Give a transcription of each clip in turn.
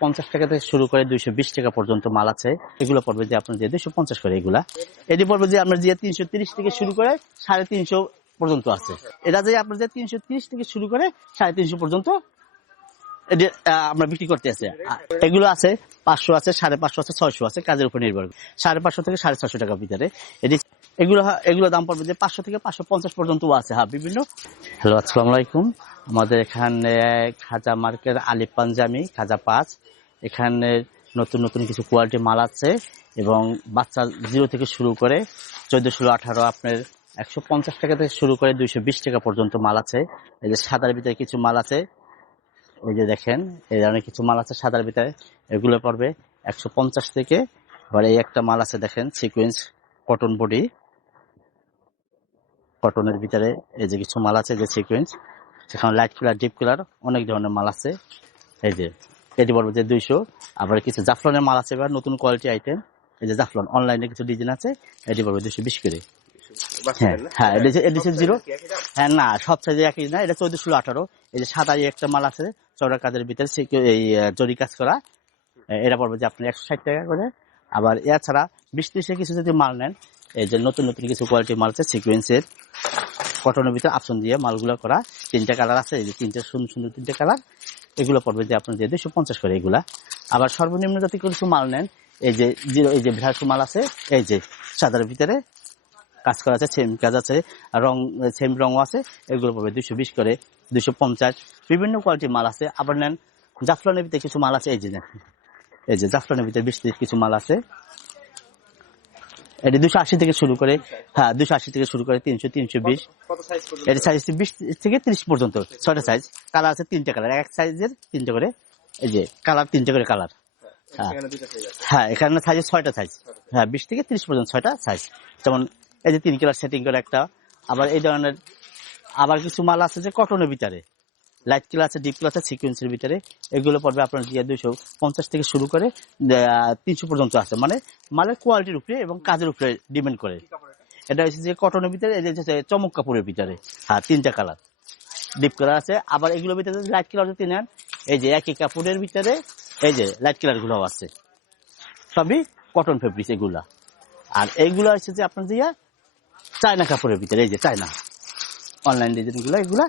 পঞ্চাশ টাকা থেকে শুরু করে দুইশো বিশ টাকা পর্যন্ত মাল আছে। এগুলো পড়বে যে আপনার যে দুইশো পঞ্চাশ করে এগুলা। এটি পড়বে যে আপনার যে তিনশো তিরিশ থেকে শুরু করে সাড়ে তিনশো পর্যন্ত আছে। এটা যে আপনার যে তিনশো তিরিশ থেকে শুরু করে সাড়ে তিনশো পর্যন্ত আমরা বিক্রি করতে আছে। এগুলো আছে পাঁচশো আছে, সাড়ে পাঁচশো আছে, ছয়শো আছে, কাজের উপর নির্ভর করে। সাড়ে পাঁচশো থেকে সাড়ে ছয়শো টাকার ভিতরে। এগুলো এগুলো দাম পড়বে যে পাঁচশো থেকে পাঁচশো পঞ্চাশ পর্যন্ত আছে হ্যাঁ বিভিন্ন। হ্যালো, আসসালামু আলাইকুম। আমাদের এখানে খাজা মার্কেট আলিপ পাঞ্জামি, খাজা পাঁচ। এখানে নতুন নতুন কিছু কোয়ালিটি মাল আছে এবং বাচ্চা জিরো থেকে শুরু করে চোদ্দ, ষোলো, আঠারো, আপনার একশো পঞ্চাশ টাকা থেকে শুরু করে দুইশো বিশ টাকা পর্যন্ত মাল আছে। এই যে সাদার ভিতরে কিছু মাল আছে। এই যে দেখেন এই ধরনের কিছু মাল আছে সাদার ভিতরে এগুলো পড়বে একশো পঞ্চাশ থেকে। এবার এই একটা মাল আছে দেখেন সিকুয়েন্স কটন বডি কটনের ভিতরে এই যে কিছু মাল আছে যে সিকুয়েন্স সেখানে লাইট কালার ডিপ কালার অনেক ধরনের মাল আছে। এই যে এটি পড়বে যে দুইশো। আবার কিছু জাফলনের মাল আছে এবার নতুন কোয়ালিটি আইটেম এই যে জাফলন অনলাইনে কিছু ডিজাইন আছে এটি পড়বে দুইশো বিশ করে। হ্যাঁ হ্যাঁ এডিসি জিরো হ্যাঁ না সব সাইজে একই না এটা চৌদ্দ ষোলো আঠারো। এই যে সাদা একটা মাল আছে চৌড়া কাজের ভিতরে এই জরি কাজ করা এটা পড়বে যে আপনি একশো ষাট টাকা করে। আবার এছাড়া বিশ ত্রিশে কিছু যদি মাল নেন, এই যে নতুন নতুন কিছু কোয়ালিটির মাল আছে সিকুয়েন্সের কটনের ভিতরে আপশন দিয়ে মালগুলো করা, তিনটা কালার আছে, এই যে তিনটা সুন্দর সুন্দর তিনটা কালার এগুলো পড়বে যে আপনার যে দুশো পঞ্চাশ করে এগুলা। আবার সর্বনিম্ন যদি কিছু মাল নেন, এই যে জিরো এই যে ভ্রাসু মাল আছে, এই যে সাদার ভিতরে কাজ করা আছে সেম কাজ আছে রং সেম রঙও আছে এগুলো পাবে দুশো বিশ করে দুশো পঞ্চাশ। বিভিন্ন কোয়ালিটির মাল আছে আবার নেন জাফরানের ভিতরে কিছু মাল আছে এই যে। এই যে জাফরানের ভিতরে বিশ ত্রিশ কিছু মাল আছে। এটি দুশো আশি থেকে শুরু করে হ্যাঁ দুশো আশি থেকে শুরু করে তিনশো তিনশো বিশ। এটি সাইজ বিশ থেকে ত্রিশ পর্যন্ত ছয়টা সাইজ কালার আছে তিনটা কালার এক সাইজের তিনটা করে এই যে কালার তিনটা করে কালার হ্যাঁ। হ্যাঁ এখানে সাইজ ছয়টা সাইজ হ্যাঁ বিশ থেকে ত্রিশ পর্যন্ত ছয়টা সাইজ যেমন এই যে তিন কালার সেটিং করে একটা, আবার এই ধরনের আবার কিছু মাল আছে যে কটনের ভিতরে লাইট কালার আছে ডিপ কালার আছে সিকুয়েন্সের ভিতরে, এগুলো পড়বে আপনার দিয়ে দুইশো পঞ্চাশ থেকে শুরু করে তিনশো পর্যন্ত আছে। মানে মালের কোয়ালিটির উপরে এবং কাজের উপরে ডিপেন্ড করে। এটা? হচ্ছে যে কটনের ভিতরে, এই যে হচ্ছে চমক কাপড়ের ভিতরে। হ্যাঁ তিনটা কালার ডিপ কালার আছে, আবার এগুলোর ভিতরে লাইট কালার যদি নেন, এই যে একই কাপড়ের ভিতরে, এই যে লাইট কালারগুলো আছে। সবই কটন ফেব্রিক্স এগুলা। আর এইগুলো হচ্ছে যে আপনার দিয়া চায়না কাপড়ের ভিতরে এই যে চায়না। অনলাইন ডিজাইনগুলো এগুলা?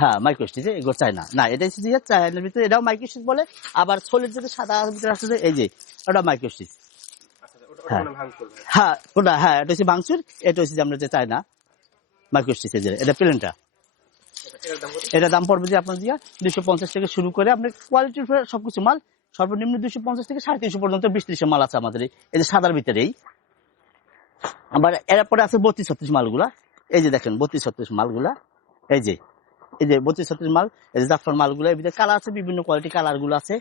হ্যাঁ মাইক্রোস্টিচ এগুলো চায়না। না এটা হচ্ছে যে চায়নার ভিতরে এটাও মাইক্রোস্টিচ বলে আবার সোলের যেটা সাদা ভিতরে আছে যে এই যে ওটা মাইক্রোস্টিচ আচ্ছা, হ্যাঁ। হয় ওটা হ্যাঁ এটা হচ্ছে ভাঙচুর এটা হচ্ছে যে আমরা যে চাই না মাইক্রোস্টিচের যেটা এটা প্লেনটা। এটা- দাম? পড়বে যে আপনার দিয়া দুশো পঞ্চাশ থেকে শুরু করে আপনার কোয়ালিটির সবকিছু মাল সর্বনিম্ন দুশো পঞ্চাশ থেকে সাড়ে তিনশো পর্যন্ত বিশ ত্রিশে মাল আছে আমাদের এই- এই যে সাদার ভিতরেই। আবার এরপরে আছে বত্রিশ ছত্রিশ মালগুলা। এই যে দেখেন, বত্রিশ ছত্রিশ মালগুলা। এই যে এই যে বত্রিশ ছত্রিশ মাল, এই যে জাফরান মালগুলো এর কালার আছে, বিভিন্ন কোয়ালিটি কালারগুলো আছে।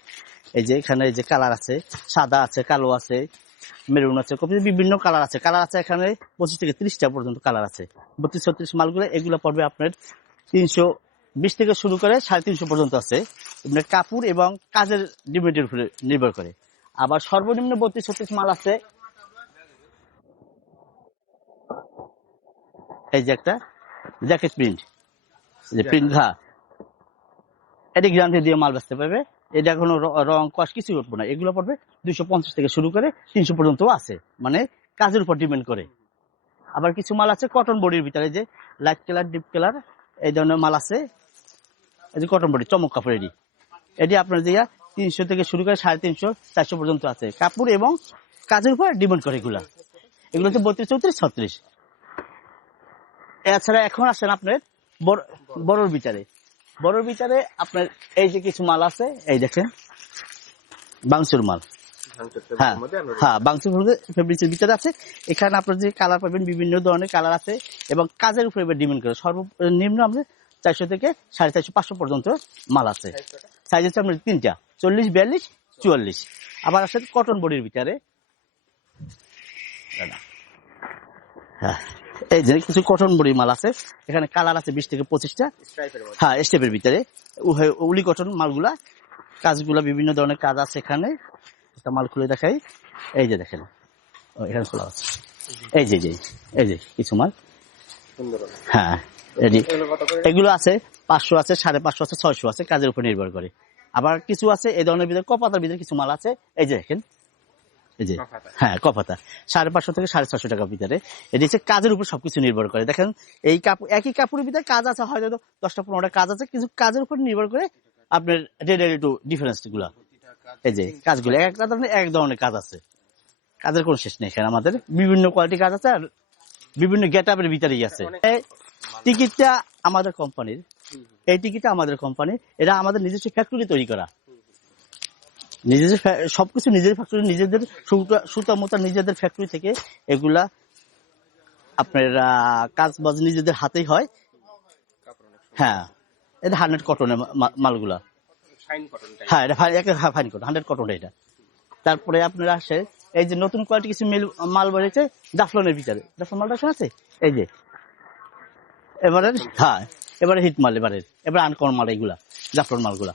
এই যে এখানে এই যে কালার আছে, সাদা আছে, কালো আছে, মেরুন আছে কপি বিভিন্ন কালার আছে। কালার আছে এখানে পঁচিশ থেকে ত্রিশটা পর্যন্ত কালার আছে। বত্রিশ ছত্রিশ মালগুলো, এগুলো পড়বে আপনার তিনশো বিশ থেকে শুরু করে সাড়ে তিনশো পর্যন্ত আছে। কাপড় এবং কাজের ডিমেটের উপরে নির্ভর করে। আবার সর্বনিম্ন বত্রিশ ছত্রিশ মাল আছে এই যে একটা জ্যাকেট প্রিন্ট। যে প্রিন্ট হ্যাঁ। এটা গ্রান্তি দিয়ে মাল বেচতে পারবে? এটা কোনো র- কস কিছু উঠবো না। এগুলো পড়বে দুইশো পঞ্চাশ থেকে শুরু করে তিনশো পর্যন্ত আছে। মানে কাজের উপর ডিপেন্ড করে। আবার কিছু মাল আছে কটন বডির ভিতরে যে লাইট কালার ডিপ কালার এই ধরনের মাল আছে। এই যে কটন বডি চমক কাপড় এটি। এটি আপনার দিয়া তিনশো থেকে শুরু করে সাড়ে তিনশো চারশো পর্যন্ত আছে। কাপড় এবং কাজের উপর ডিপেন্ড করে এগুলা। এগুলো হচ্ছে বত্রিশ চৌত্রিশ ছত্রিশ। এছাড়া এখন আসেন আপনার বড় বড়র বিচারে। বড়র বিচারে আপনার এই যে কিছু মাল আছে এই দেখেন বাংসুর মাল। হ্যাঁ হ্যাঁ বাংসুর ফেব্রিক্সের ভিতরে আছে। এখানে আপনার যে কালার পাবেন বিভিন্ন ধরনের কালার আছে এবং কাজের উপরে ডিমেন্ড করে। সর্বনিম্ন আমরা চারশো থেকে সাড়ে চারশো পাঁচশো পর্যন্ত মাল আছে। সাইজ হচ্ছে আপনার তিনটা চল্লিশ বিয়াল্লিশ চুয়াল্লিশ। আবার আসে কটন বডির ভিতরে। হ্যাঁ। এই যে কিছু কটন বডির মাল আছে এখানে কালার আছে বিশ থেকে পঁচিশটা। হ্যাঁ স্টেপের ভিতরে। উলি কটন মালগুলা কাজগুলা বিভিন্ন ধরনের কাজ আছে এখানে। একটা মাল খুলে দেখাই। এই যে দেখেন। এখানে খোলা আছে। এই যে এই যে কিছু মাল। হ্যাঁ এগুলো আছে পাঁচশো আছে সাড়ে পাঁচশো আছে ছয়শো আছে কাজের উপর নির্ভর করে। আবার কিছু আছে এই ধরনের ভিতরে কপাতার ভিতরে কিছু মাল আছে। এই যে দেখেন। যে হ্যাঁ কপাতা সাড়ে পাঁচশো থেকে সাড়ে ছশো টাকার ভিতরে। এটি হচ্ছে কাজের উপর সবকিছু নির্ভর করে। দেখেন এই কাপড় একই কাপড়ের ভিতরে কাজ আছে হয়তো দশটা পনেরোটা কাজ আছে কিছু কাজের উপর নির্ভর করে আপনার রেটের একটু ডিফারেন্সগুলা। এই যে কাজগুলো এক ধরনের এক ধরনের কাজ আছে। কাজের কোনো শেষ নেই এখানে আমাদের। বিভিন্ন কোয়ালিটি কাজ আছে আর বিভিন্ন গেট আপের ভিতরেই আছে। এই টিকিটটা আমাদের কোম্পানির এই টিকিটটা আমাদের কোম্পানি এটা আমাদের নিজস্ব ফ্যাক্টরি তৈরি করা। নিজেদের সবকিছু নিজেদের ফ্যাক্টরি নিজেদের সুতা মোতা নিজেদের ফ্যাক্টরি থেকে এগুলা আপনার কাজ বাজ নিজেদের হাতেই হয়। হ্যাঁ এটা হান্ড্রেড কটনের মালগুলা। হ্যাঁ এটা ফাইন কটন হান্ড্রেড কটন এটা। তারপরে আপনার আসে এই যে নতুন কোয়ালিটি কিছু মেল মাল বেরিয়েছে জাফলনের ভিতরে। জাফলন মালটা শোনাছে এই যে। এবারে হ্যাঁ এবারে হিট মাল এবারে এবারে আনকমন মাল এগুলা জাফলন মালগুলা।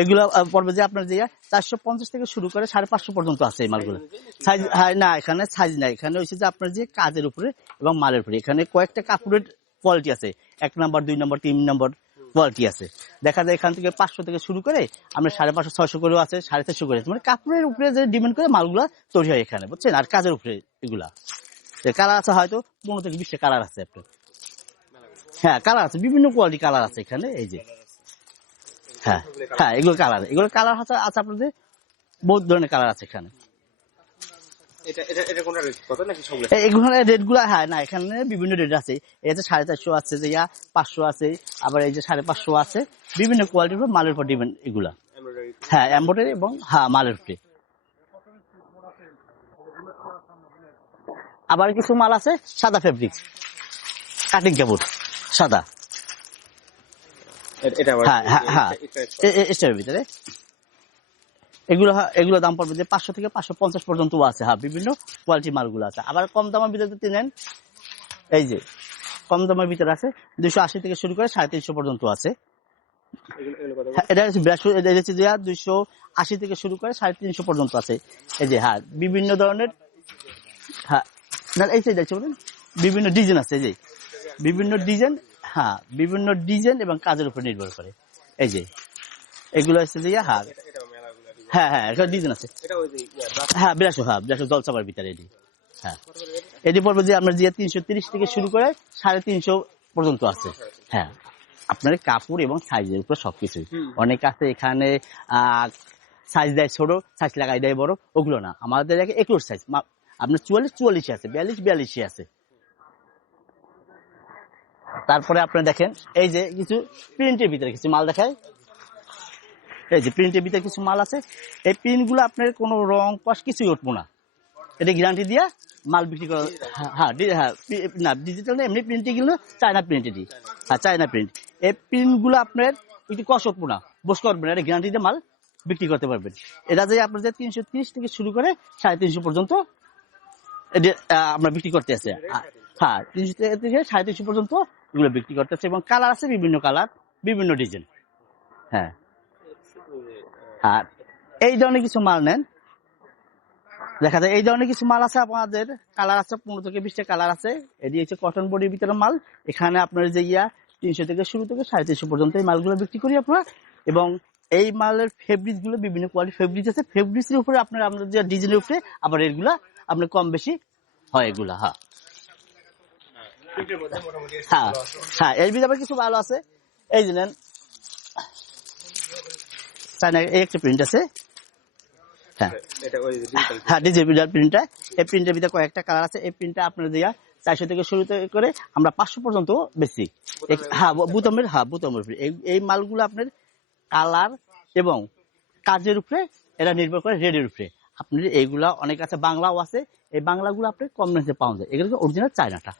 এগুলো পড়বে যে আপনার যে চারশো পঞ্চাশ থেকে শুরু করে সাড়ে পাঁচশো পর্যন্ত আছে এই মালগুলো। সাইজ হ্যাঁ না, এখানে সাইজ নাই। এখানে হচ্ছে যে আপনার যে কাজের উপরে এবং মালের উপরে। এখানে কয়েকটা কাপড়ের কোয়ালিটি আছে। এক নাম্বার, দুই নাম্বার, তিন নাম্বার কোয়ালিটি আছে। দেখা যায় এখান থেকে পাঁচশো থেকে শুরু করে আমরা সাড়ে পাঁচশো, ছয়শো করেও আছে, সাড়ে চারশো করে মানে কাপড়ের উপরে যে ডিমান্ড করে মালগুলো তৈরি হয় এখানে, বুঝছেন? আর কাজের উপরে এগুলা। কালার আছে হয়তো পনেরো থেকে বিশটা কালার আছে আপনার হ্যাঁ কালার আছে। বিভিন্ন কোয়ালিটি কালার আছে এখানে, এই যে। হ্যাঁ হ্যাঁ এগুলো কালার এগুলো কালার আছে আছে আপনাদের বহুত ধরনের কালার আছে এখানে। এগুলো রেটগুলো হ্যাঁ না এখানে বিভিন্ন রেট আছে। সাড়ে চারশো আছে যে পাঁচশো আছে আবার এই যে সাড়ে পাঁচশো আছে বিভিন্ন কোয়ালিটির উপর মালের উপর ডিপেন্ড এগুলা। হ্যাঁ এম্বয়ডারি এবং হ্যাঁ মালের উপরে। আবার কিছু মাল আছে সাদা ফেব্রিক কাটিং কাপড় সাদা। হ্যাঁ হ্যাঁ হ্যাঁ। ভিতরে। এগুলো এগুলো দাম পড়বে যে পাঁচশো থেকে পাঁচশো পঞ্চাশ পর্যন্ত আছে হ্যাঁ বিভিন্ন কোয়ালিটি মালগুলো আছে। আবার কম দামের ভিতরে যদি নেন এই যে কম দামের ভিতরে আছে দুশো আশি থেকে শুরু করে সাড়ে তিনশো পর্যন্ত আছে। এটা হচ্ছে দুইশো আশি থেকে শুরু করে সাড়ে তিনশো পর্যন্ত আছে। এই যে হ্যাঁ বিভিন্ন ধরনের হ্যাঁ না, এই সাইড আছে বলুন বিভিন্ন ডিজাইন আছে এই যে বিভিন্ন ডিজাইন হ্যাঁ বিভিন্ন ডিজাইন এবং কাজের উপর নির্ভর করে। এই যে এগুলো হচ্ছে যে হ্যাঁ। হ্যাঁ হ্যাঁ ডিজাইন আছে। হ্যাঁ বিরাশো হ্যাঁ বিরাশো জলচাপার ভিতরে এটি হ্যাঁ। এটা? পড়বে যে আপনার যে তিনশো তিরিশ থেকে শুরু করে সাড়ে তিনশো পর্যন্ত আছে। হ্যাঁ আপনার কাপড় এবং সাইজের উপর সবকিছু। অনেক আছে এখানে সাইজ দেয় ছোট সাইজ লাগাই দেয় বড় ওগুলো না। আমাদের একুশ সাইজ। আপনার চুয়াল্লিশ চুয়াল্লিশে আছে বিয়াল্লিশ বিয়াল্লিশে আছে। তারপরে আপনি দেখেন এই যে কিছু প্রিন্টের ভিতরে কিছু মাল দেখায় এই যে প্রিন্টের ভিতরে কিছু মাল আছে। এই প্রিন্টগুলো আপনার কোনো রং কস কিছুই উঠবো না। এটা গ্যারান্টি দিয়া মাল বিক্রি করা হ্যাঁ, হ্যাঁ হ্যাঁ না ডিজিটাল এমনি প্রিন্টে গেলে চায়না প্রিন্টেরই হ্যাঁ চায়না প্রিন্ট এই প্রিন্টগুলো আপনার একটু উঠবো না বস করবেন না এটা গ্যারান্টি দিয়ে মাল বিক্রি করতে পারবেন। এটা যে আপনার যে তিনশো তিরিশ থেকে শুরু করে সাড়ে তিনশো পর্যন্ত আমরা বিক্রি করতে আছে হ্যাঁ তিনশো থেকে সাড়ে তিনশো পর্যন্ত এগুলো বিক্রি করতেছে এবং কালার আছে বিভিন্ন কালার বিভিন্ন ডিজাইন হ্যাঁ। আর এই ধরনের কিছু মাল নেন। দেখা যায় এই ধরনের কিছু মাল আছে আপনাদের কালার আছে পনেরো থেকে বিশটা কালার আছে। এটি হচ্ছে কটন বডির ভিতরে মাল। এখানে আপনার যে ইয়া, তিনশো থেকে শুরু থেকে সাড়ে তিনশো পর্যন্ত এই মালগুলো বিক্রি করি আপনারা এবং এই মালের ফেব্রিকগুলো, বিভিন্ন কোয়ালিটি ফেব্রিক আছে। ফেব্রিক্স এর উপরে আপনার আপনার যে ডিজাইনের উপরে আবার এগুলা আপনার কম বেশি হয় এগুলা হ্যাঁ। হ্যাঁ হ্যাঁ এর ভিতরে কিছু ভালো আছে। এই যে নেন। এই একটা প্রিন্ট আছে। হ্যাঁ হ্যাঁ ডিজিটাল প্রিন্টটা এই প্রিন্টের ভিতরে কয়েকটা কালার আছে। এই প্রিন্টটা আপনার দিয়া চারশো থেকে শুরু করে আমরা পাঁচশো পর্যন্ত বেশি হ্যাঁ বুতমের হ্যাঁ বুতমের এই এই মালগুলো আপনার কালার এবং কাজের উপরে এটা নির্ভর করে রেডের উপরে। আপনার এইগুলা অনেক আছে, বাংলাও আছে। এই বাংলাগুলো আপনি কম রেঞ্জে পাওয়া যায়। এগুলো অরিজিনাল চায়নাটা।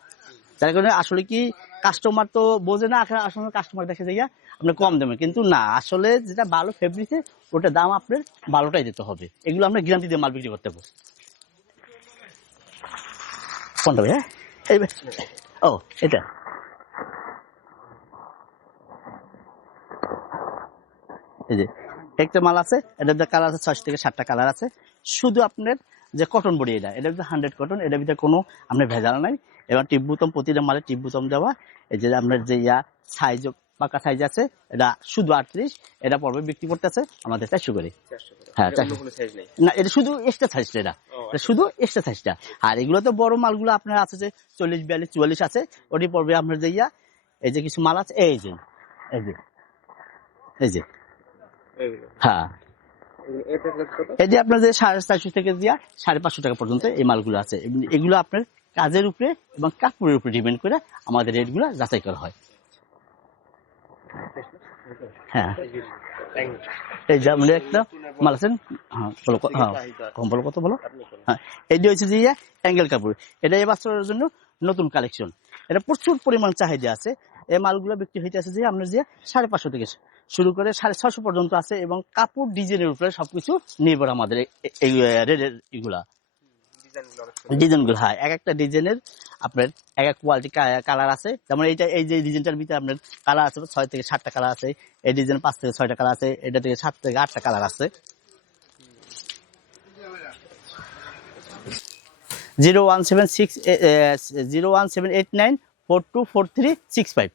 যার কারণে আসলে কি কাস্টমার তো বোঝে না, আসলে- কাস্টমার দেখে যাইয়া আপনার কম দামে। কিন্তু না, আসলে যেটা ভালো ফেব্রিক্সে ওটা দাম আপনার ভালোটাই দিতে হবে। এগুলো আমরা গ্যারান্টি দিয়ে মাল বিক্রি করতে পারব? ও, এটা। এই যে, একটা মাল আছে, এটার কালার আছে, ছয়শো থেকে সাতটা কালার আছে। শুধু আপনার যে কটন বডি এটা এটা হচ্ছে হান্ড্রেড কটন এটার ভিতরে কোনো আপনার ভেজাল নাই। এবার টিপ বুতম প্রতিটা মালে টিপ বুতম দেওয়া। এই যে আপনার যে ইয়া সাইজ পাকা সাইজ আছে এটা শুধু আটত্রিশ এটা পর্বে বিক্রি করতেছে আমাদের চারশো করে। হ্যাঁ, এটা না এটা শুধু এক্সট্রা সাইজটা এটা। এটা শুধু এক্সট্রা সাইজটা আর এগুলো তো বড় মালগুলো আপনার আছে যে চল্লিশ বিয়াল্লিশ চুয়াল্লিশ আছে। ওটি পর্বে আপনার যে ইয়া এই যে কিছু মাল আছে এই যে এই যে। এই যে। হ্যাঁ এগুলো এটার রেট কত এই যে আপনার যে সাড়ে চারশো থেকে দিয়া সাড়ে পাঁচশো টাকা পর্যন্ত এই মালগুলো আছে, এগুলো আপনার কাজের উপরে এবং কাপড়ের উপরে ডিপেন্ড করে আমাদের রেটগুলো যাচাই করা হয়। হ্যাঁ। হ্যাঁ হ্যাঁ অ্যাঙ্গেল কাপড়, এটা নতুন কালেকশন এটা প্রচুর পরিমাণ চাহিদা আছে। এই মালগুলো বিক্রি হইতে আছে যে আপনার যে সাড়ে পাঁচশো থেকে শুরু করে সাড়ে ছশো পর্যন্ত আছে এবং কাপড় ডিজাইনের উপরে সবকিছু নির্ভর আমাদের এই- রেটের এগুলা ডিজাইনগুলো হ্যাঁ এক একটা ডিজাইনের আপনার এক এক কোয়ালিটি কালার আছে। যেমন এইটা এই যে ডিজাইনটার ভিতরে আপনার কালার আছে ছয় থেকে সাতটা কালার আছে। এই ডিজাইন পাঁচ থেকে ছয়টা কালার আছে এটা থেকে সাত থেকে আটটা কালার আছে। Zero one seven six zero one seven eight nine four two four three six five.